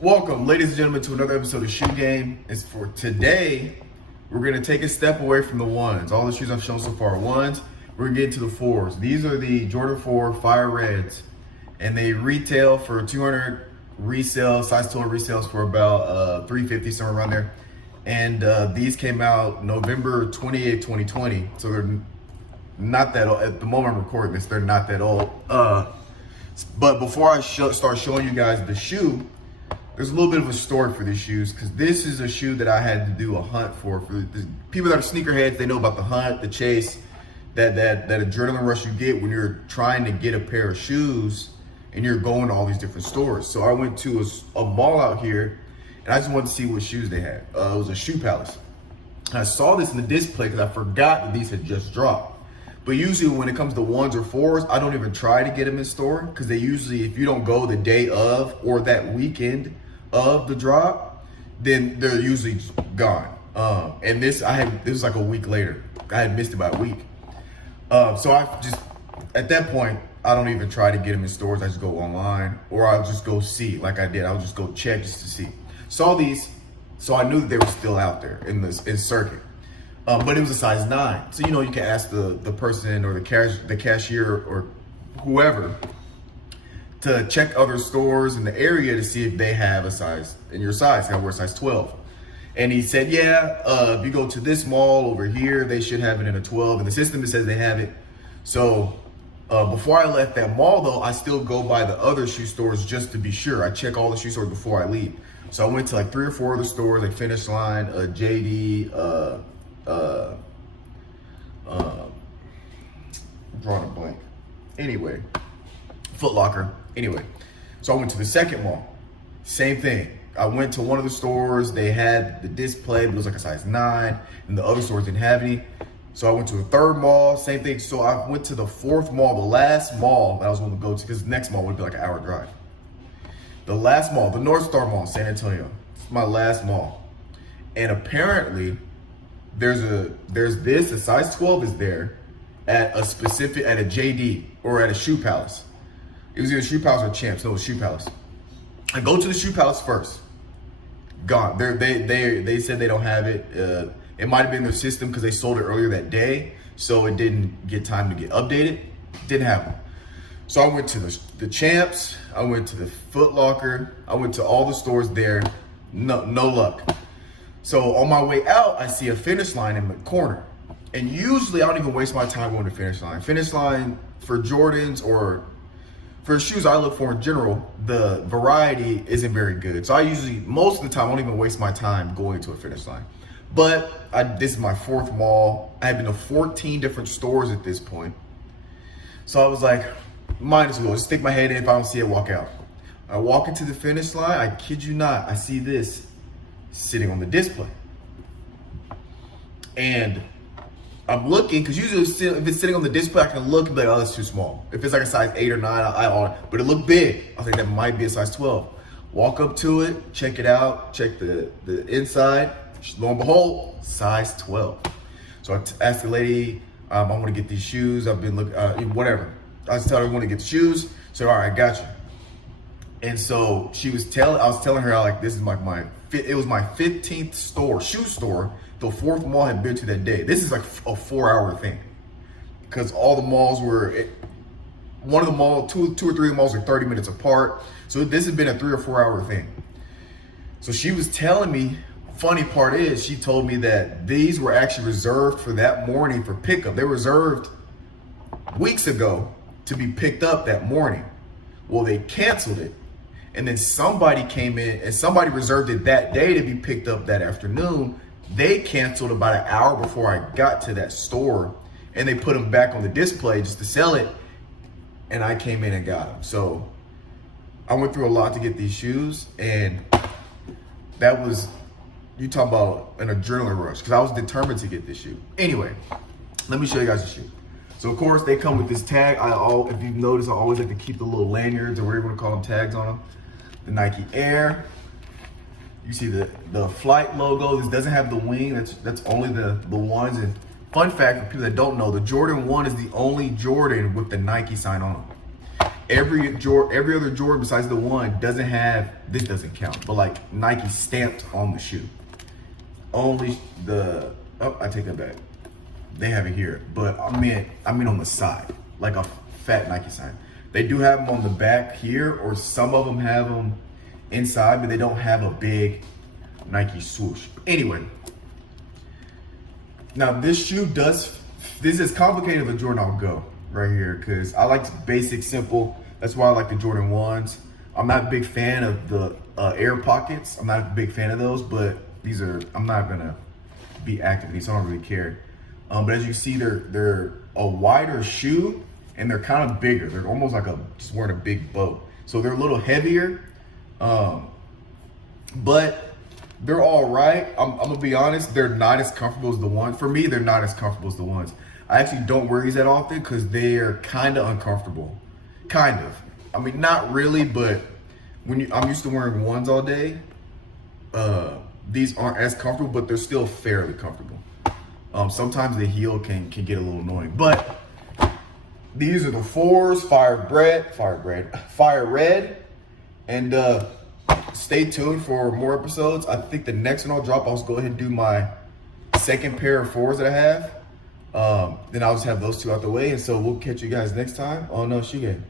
Welcome, ladies and gentlemen, to another episode of Shoe Game. It's for today. We're gonna take a step away from the ones. All the shoes I've shown so far are ones. We're gonna get into the fours. These are the Jordan 4 Fire Reds, and they retail for 200 resale, size 12 resales for about 350, somewhere around there. And these came out November 28th, 2020. So they're not that old. At the moment I'm recording this, they're not that old. But before I start showing you guys the shoe, there's a little bit of a story for these shoes, because this is a shoe that I had to do a hunt for. For the people that are sneakerheads, they know about the hunt, the chase, that adrenaline rush you get when you're trying to get a pair of shoes and you're going to all these different stores. So I went to a mall out here, and I just wanted to see what shoes they had. It was a Shoe Palace. And I saw this in the display because I forgot that these had just dropped. But usually when it comes to ones or fours, I don't even try to get them in store, because they usually, if you don't go the day of or that weekend of the drop, then they're usually gone. And this was like a week later. I had missed it by a week. So I just, at that point, I don't even try to get them in stores. I just go online, or I'll just go see, like I did. I'll just go check just to see. Saw these, so I knew that they were still out there in circuit. But it was a size 9. So, you can ask the person or the cashier or whoever to check other stores in the area to see if they have a size in your size. I wear size 12. And he said, yeah, if you go to this mall over here, they should have it in a 12. In the system, it says they have it. So before I left that mall, though, I still go by the other shoe stores just to be sure. I check all the shoe stores before I leave. So I went to like 3 or 4 other stores, like Finish Line, JD, drawing a blank. Anyway, Foot Locker. Anyway, so I went to the second mall. Same thing. I went to one of the stores. They had the display, but it was like a size 9, and the other stores didn't have any. So I went to a third mall. Same thing. So I went to the fourth mall, the last mall that I was going to go to, because the next mall would be like an hour drive. The last mall, the North Star Mall in San Antonio. It's my last mall. And apparently, there's a size 12 is there at a JD or at a Shoe Palace. It was either Shoe Palace or Champs. No, it was Shoe Palace. I go to the Shoe Palace first. Gone. They said they don't have it. It might have been their system because they sold it earlier that day, so it didn't get time to get updated. Didn't happen. So I went to the Champs. I went to the Foot Locker. I went to all the stores there. No luck. So on my way out, I see a Finish Line in the corner. And usually I don't even waste my time going to Finish Line. Finish Line for Jordans or for shoes I look for in general, the variety isn't very good. So I usually, most of the time, I don't even waste my time going to a Finish Line. But this is my 4th mall. I had been to 14 different stores at this point. So I was like, might as well just stick my head in. If I don't see it, walk out. I walk into the Finish Line. I kid you not, I see this sitting on the display. And I'm looking, because usually if it's sitting on the display, I can look and be like, oh, that's too small. If it's like a size 8 or 9, but it looked big. I think that might be a size 12. Walk up to it, check it out, check the inside. Lo and behold, size 12. So I asked the lady, I want to get these shoes. I've been looking, whatever. I was telling her I want to get the shoes. So, all right, I got you. And so I was telling her, like, this is it was my 15th shoe store, the 4th mall I had been to that day. This is like a 4-hour thing, because all the malls were, one of the malls, two or three of the malls are 30 minutes apart. So this has been a 3 or 4 hour thing. So she was telling me, funny part is, she told me that these were actually reserved for that morning for pickup. They were reserved weeks ago to be picked up that morning. Well, they canceled it. And then somebody came in and somebody reserved it that day to be picked up that afternoon. They canceled about an hour before I got to that store, and they put them back on the display just to sell it. And I came in and got them. So I went through a lot to get these shoes, and that was, you talk about an adrenaline rush, because I was determined to get this shoe. Anyway, let me show you guys the shoe. So of course they come with this tag. If you've noticed, I always like to keep the little lanyards, or whatever you want to call them, tags on them. The Nike Air. You see the Flight logo. This doesn't have the wing. That's only the ones. And fun fact for people that don't know, the Jordan 1 is the only Jordan with the Nike sign on it. every other Jordan besides the one doesn't have, this doesn't count, but like Nike stamped on the shoe. Only the, oh, I take that back. They have it here, but I mean on the side, like a fat Nike sign. They do have them on the back here, or some of them have them inside, but they don't have a big Nike swoosh. Anyway, now this shoe does, this is complicated of a Jordan I'll go right here, because I like basic, simple. That's why I like the Jordan 1s. I'm not a big fan of the air pockets. I'm not a big fan of those, but these are, I'm not gonna be active in these, so I don't really care. But as you see, they're a wider shoe, and they're kind of bigger. They're almost like just wearing a big boat. So they're a little heavier, but they're all right. I'm gonna be honest, they're not as comfortable as the ones. For me, they're not as comfortable as the ones. I actually don't wear these that often because they're kind of uncomfortable. Kind of. I mean, not really, but when I'm used to wearing ones all day, these aren't as comfortable, but they're still fairly comfortable. Sometimes the heel can get a little annoying, but these are the 4s, Fire Red, and stay tuned for more episodes. I think the next one I'll drop, I'll just go ahead and do my second pair of 4s that I have. Then I'll just have those two out the way, and so we'll catch you guys next time on Shoe Game.